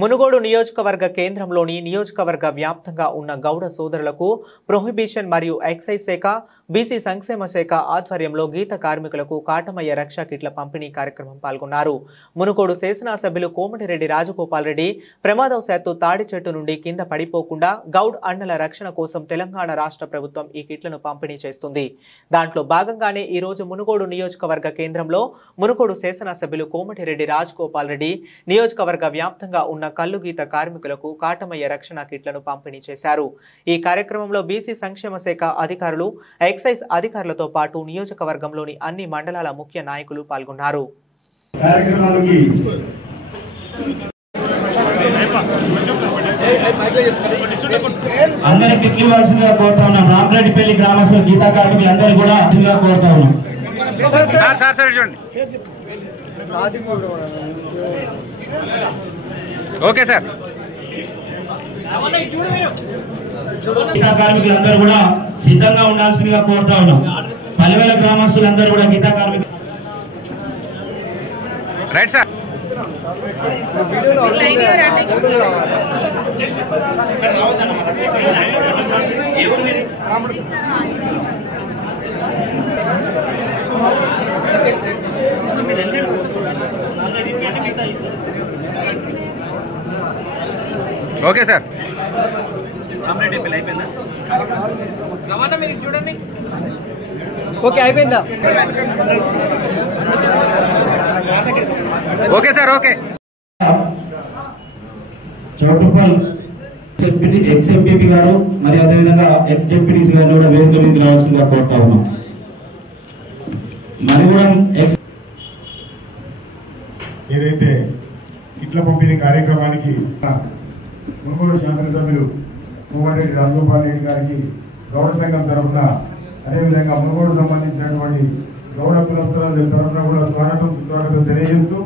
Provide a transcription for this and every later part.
మునుగోడు నియోజకవర్గ కేంద్రంలోని నియోజకవర్గ వ్యాప్తంగా ఉన్న గౌడ సోదరులకు ప్రొహిబిషన్ మరియు ఎక్సైజ్ శాఖ, బీసీ సంక్షేమ శాఖ ఆధ్వర్యంలో గీత కార్మికులకు కాటమయ్య రక్షా కిట్ల పంపిణీ కార్యక్రమం పాల్గొన్నారు. మునుగోడు శాసనసభ్యులు కోమటిరెడ్డి రాజగోపాల్ రెడ్డి ప్రమాదవశాత్తు తాడి చెట్టు నుండి కింద పడిపోకుండా గౌడ్ అన్నల రక్షణ కోసం తెలంగాణ రాష్ట్ర ప్రభుత్వం ఈ కిట్లను పంపిణీ చేస్తుంది. దాంట్లో భాగంగానే ఈ రోజు మునుగోడు నియోజకవర్గ కేంద్రంలో మునుగోడు శాసనసభ్యులు కోమటిరెడ్డి రాజగోపాల్ రెడ్డి నియోజకవర్గ వ్యాప్తంగా ఉన్న కల్లు గీత కార్మికులకు కాటమయ్య రక్షణ కిట్లను పంపిణీ చేశారు. ఈ కార్యక్రమంలో బీసీ సంక్షేమ శాఖ అధికారులు, ఎక్సైజ్ అధికారులతో పాటు నియోజకవర్గంలోని అన్ని మండలాల ముఖ్య నాయకులు పాల్గొన్నారు. Okay sir. గీతా కార్మికులందరూ కూడా సిద్ధంగా ఉండాల్సిందిగా కోరుతా ఉన్నాం. పల్లెవేల గ్రామస్తులందరూ కూడా గీతా కార్మికులు right sir. Okay sir. Okay అయిపోయిందా? Okay sir. Okay. Choutuppal ex MPP గారు మరియు అదేవిధంగా ఎక్స్ జెడ్పీటీసీ గారిని కూడా వేదిక మీదకి రావాల్సిందిగా కోరుతా ఉన్నాం. మరిగూడెం ఏదైతే ఇట్ల పంపిణీ కార్యక్రమానికి మునుగోడు శాసనసభ్యులు కోమటిరెడ్డి రాజగోపాల్ రెడ్డి గారికి గౌడ సంఘం తరఫున, అదేవిధంగా మునుగోడు సంబంధించినటువంటి గౌడ కులస్తుల తరఫున కూడా స్వాగతం సుస్వాగతం తెలియజేస్తూ,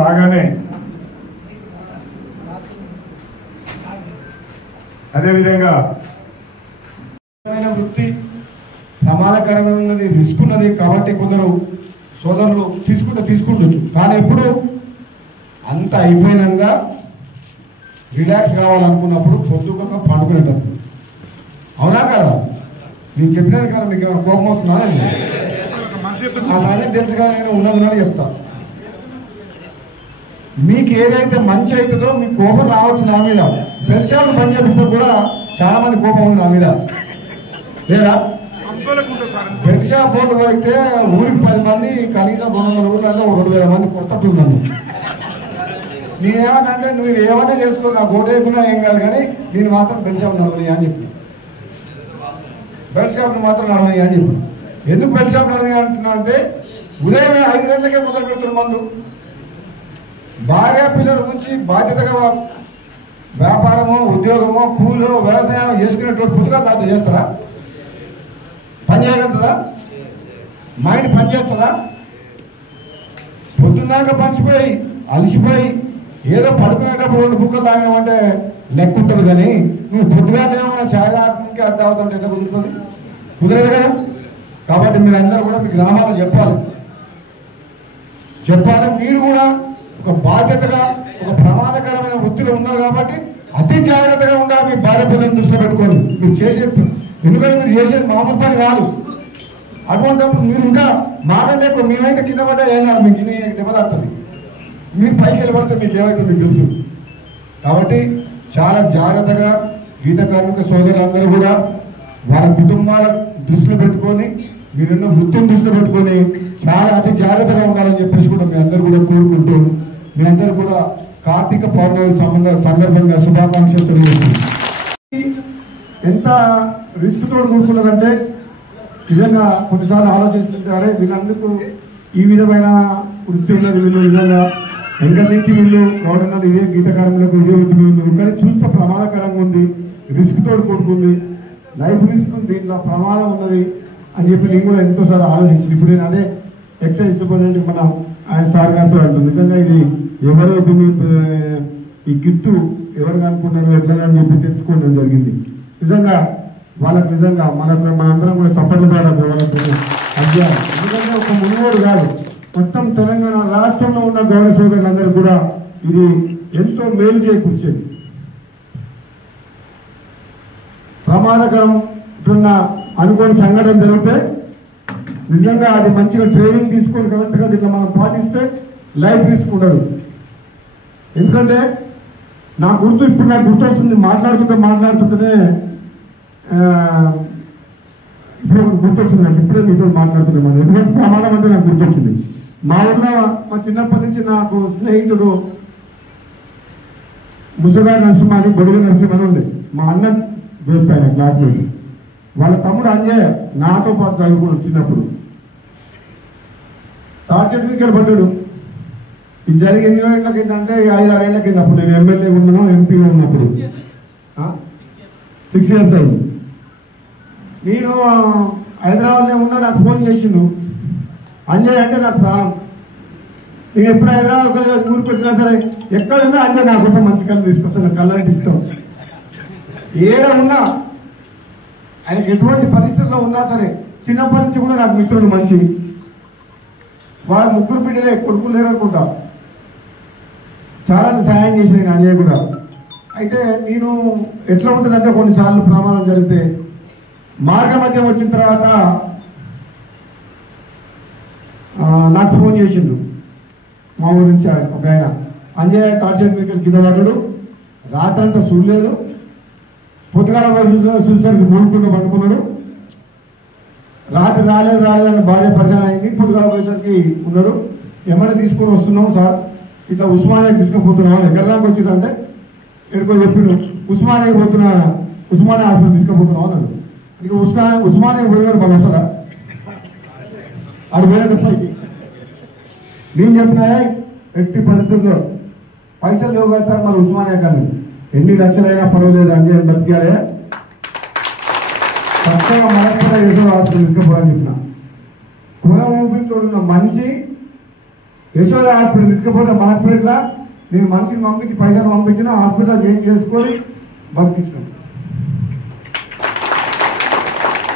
రాగానే అదేవిధంగా వృత్తి ప్రమాదకరమైనది, రిస్క్ ఉన్నది కాబట్టి కొందరు సోదరులు తీసుకుంటొచ్చు. కానీ ఎప్పుడు అంత అయిపోయినాక రిలాక్స్ కావాలనుకున్నప్పుడు పొద్దుగా పండుకునేటప్పుడు. అవునా కదా? నేను చెప్పినది కదా, మీకు ఏమైనా కోపం వస్తుందా? ఆ సంగతి తెలుసు కదా, నేను ఉన్నది చెప్తా. మీకు ఏదైతే మంచి అవుతుందో మీకు కోపం రావచ్చు నా మీద. బెడ్ షాప్ బంద్ చేపిస్తే కూడా చాలా మంది కోపం ఉంది నా మీద, లేదా? బెడ్ షాప్ వాళ్ళు అయితే ఊరికి 10 మంది, కనీసం 200 ఊర్లలో 2000 మంది కొట్టట్టున్నాను. నేనేమనంటే నువ్వు ఏమైనా చేసుకో, నాకు ఓటు వేయకున్నా ఏం కాదు, కానీ నేను మాత్రం బెడ్ షాప్ నడవని అని చెప్పి, బెడ్ షాప్ మాత్రం నడవని అని చెప్పి. ఎందుకు బెడ్ షాప్ నడవని అంటున్నా అంటే, ఉదయం 5 గంటలకే మొదలు పెడుతున్న మందు, భార్య పిల్లల నుంచి బాధ్యతగా వ్యాపారమో, ఉద్యోగమో, కూలో, వ్యవసాయం చేసుకునేటువంటి పొద్దుగా దాంతో చేస్తారా? పని చేయగలుగుతుందా? మైండ్ పని చేస్తుందా? పొద్దున్నాక పంచిపోయి అలసిపోయి ఏదో పడుకునేటప్పుడు 2 బుక్కలు తాగినామంటే లెక్క ఉంటుంది, కానీ నువ్వు పొద్దుగానే ఏమైనా ఛాయ్ తాగడానికి అర్థం అవుతుంటే ఎట్లా కుదురుతుంది? కుదరదు కదా. కాబట్టి మీరందరూ కూడా మీ గ్రామాల్లో చెప్పాలి. మీరు కూడా ఒక బాధ్యతగా, ఒక ప్రమాదకరమైన వృత్తిలో ఉన్నారు కాబట్టి అతి జాగ్రత్తగా ఉండాలి. మీ భార్య పిల్లలను దృష్టిలో పెట్టుకొని మీరు చేసే, ఎందుకంటే మీరు చేసేది మామూలు పని కాదు. అటువంటిప్పుడు మీరు ఇంకా మాకంటే ఎక్కువ, మేమైతే కింద పడ్డా ఏం కాదు, మీకు దెబ్బతాడుతుంది. మీరు పైకి వెళ్ళబడితే మీకు ఏమైతే మీకు తెలుసు. కాబట్టి చాలా జాగ్రత్తగా గీత కార్మిక సోదరులందరూ కూడా వాళ్ళ కుటుంబాల దృష్టిలో పెట్టుకొని, మీరున్న వృత్తిని దృష్టిలో పెట్టుకొని చాలా అతి జాగ్రత్తగా ఉండాలని చెప్పేసి కూడా మీ అందరూ కూడా కోరుకుంటూ, మీ అందరూ కూడా కార్తీక పౌర్ణమి సందర్భంగా శుభాకాంక్షలు తెలియజేస్తుంది. ఎంత రిస్క్ తోడు కూడుకున్నదంటే నిజంగా కొన్నిసార్లు ఆలోచిస్తుంటారే, వీళ్ళందుకు ఈ విధమైన వృత్తి ఉన్నది, వీళ్ళు నిజంగా వెంకట నుంచి వీళ్ళు గౌడన్నది ఇదే గీత కార్మికులకు ఇదే వృత్తి ఉన్నారు, కానీ చూస్తే ప్రమాదకరంగా ఉంది, రిస్క్ తోడు కూడుకుంది, లైఫ్ రిస్క్ ఉంది, దీంట్లో ప్రమాదం ఉన్నది అని చెప్పి నేను కూడా ఎంతోసార్లు ఆలోచించింది. ఇప్పుడు నేను అదే ఎక్సైజ్ సూపరింటెండెంట్ మన ఆయన సార్ గారితో అంటాను, నిజంగా ఇది ఎవరు ఈ కిట్టు ఎవరు అనుకున్నారు ఎట్లా అని చెప్పి తెలుసుకోవడం జరిగింది. నిజంగా వాళ్ళకు నిజంగా మనందరం కూడా సపోర్ట్ ద్వారా అధ్యాయం. ఎందుకంటే ఒక మునుగోడు కాదు, మొత్తం తెలంగాణ రాష్ట్రంలో ఉన్న గౌడ సోదరులందరూ కూడా ఇది ఎంతో మేలు చేకూర్చేది. ప్రమాదకరం అనుకోని సంఘటన జరిగితే నిజంగా అది మంచిగా ట్రైనింగ్ తీసుకొని కరెక్ట్గా ఇట్లా మనం పాటిస్తే లైఫ్ రిస్క్ ఉండదు. ఎందుకంటే నాకు గుర్తొస్తుంది మాట్లాడుతుంటేనే ఇప్పుడు గుర్తొచ్చింది నాకు. ఇప్పుడే మీతో మాట్లాడుతున్నాను. ఎటువంటి ప్రమాదం అంటే నాకు గుర్తొచ్చింది. మా ఊళ్ళో మా చిన్నప్పటి నుంచి నాకు స్నేహితుడు ముసగారి నరసింహ అని, బొడుగు నరసింహ అని ఉండే. మా అన్న దోస్తు, ఆయన క్లాస్మేట్. వాళ్ళ తమ్ముడు అంజయ్య నాతో పాటు చదువుకున్నాడు చిన్నప్పుడు. తాడి చెట్టు మీద పడ్డాడు. ఇది జరిగి ఎన్ని ఏళ్ళ కింద అంటే 5-6 ఏళ్ల కింద. అప్పుడు నేను ఎమ్మెల్యే ఉన్నాను, ఎంపీగా ఉన్నప్పుడు 6 years అయింది. నేను హైదరాబాద్లో ఉన్నా. నాకు ఫోన్ చేసిండు. అంజయ్ అంటే నాకు ప్రాణం. నేను ఎప్పుడు హైదరాబాద్ ఊరికి వచ్చినా సరే ఎక్కడున్నా అంజయ్ నా కోసం మంచి కళ్ళు తీసుకొస్తాను. కళ్ళంటే ఇష్టం. ఏడ ఉన్నా ఆయనకి ఎటువంటి పరిస్థితుల్లో ఉన్నా సరే చిన్నప్పటి నుంచి కూడా నాకు మిత్రుడు మంచి. వాళ్ళ 3 బిడ్డలే, కొడుకులు లేరనుకుంటా. చాలా సాయం చేసిన అంజయ్ కూడా. అయితే నేను ఎట్లా ఉంటుందంటే కొన్నిసార్లు ప్రమాదం జరిగితే మార్గ మధ్యం వచ్చిన తర్వాత నాకు ఫోన్ చేసిండు. మా ఊరి నుంచి ఒక ఆయన, అంజయ్ తాడి చెట్టు మీద కింద పడ్డాడు. రాత్రంతా చూడలేదు. పొద్దుగాల చూసేసరికి మూడుకుంటూ పడుకున్నాడు. రాత్రి రాలేదని భార్య పరిచయం అయింది. పొద్దుగాల పోయేసరికి ఉన్నాడు. ఎమ్మడే తీసుకొని వస్తున్నాం సార్, ఇట్లా ఉస్మానియాకి తీసుకుపోతున్నాం. ఎక్కడ దాకా వచ్చిందంటే ఎక్కడికో చెప్పిండు. ఉస్మానియాకి పోతున్నా, ఉస్మానియా హాస్పిటల్ తీసుకుపోతున్నాం అన్నాడు. ఇక ఉస్మానియాకి పోయినాడు. మన అసలు అటు పోయినట్టు పైకి నేను చెప్పినా, ఎట్టి పరిస్థితుల్లో పైసలు లేవు కదా సార్, మరి ఉస్మానియా కానీ ఎన్ని లక్షలైనా పర్వాలేదు అంజయ్ బతికాలే, చక్కగా మనస్పూర్తిగా యశోద హాస్పిటల్ తీసుకుపోవాలని చెప్పిన. కుల ఊపిరితో ఉన్న మనిషి యశోద హాస్పిటల్ తీసుకుపోతే మనస్పూర్తిగా నేను మనిషిని పంపించి పైసలు పంపించిన హాస్పిటల్ చేంజ్ చేసుకొని బతికించాను.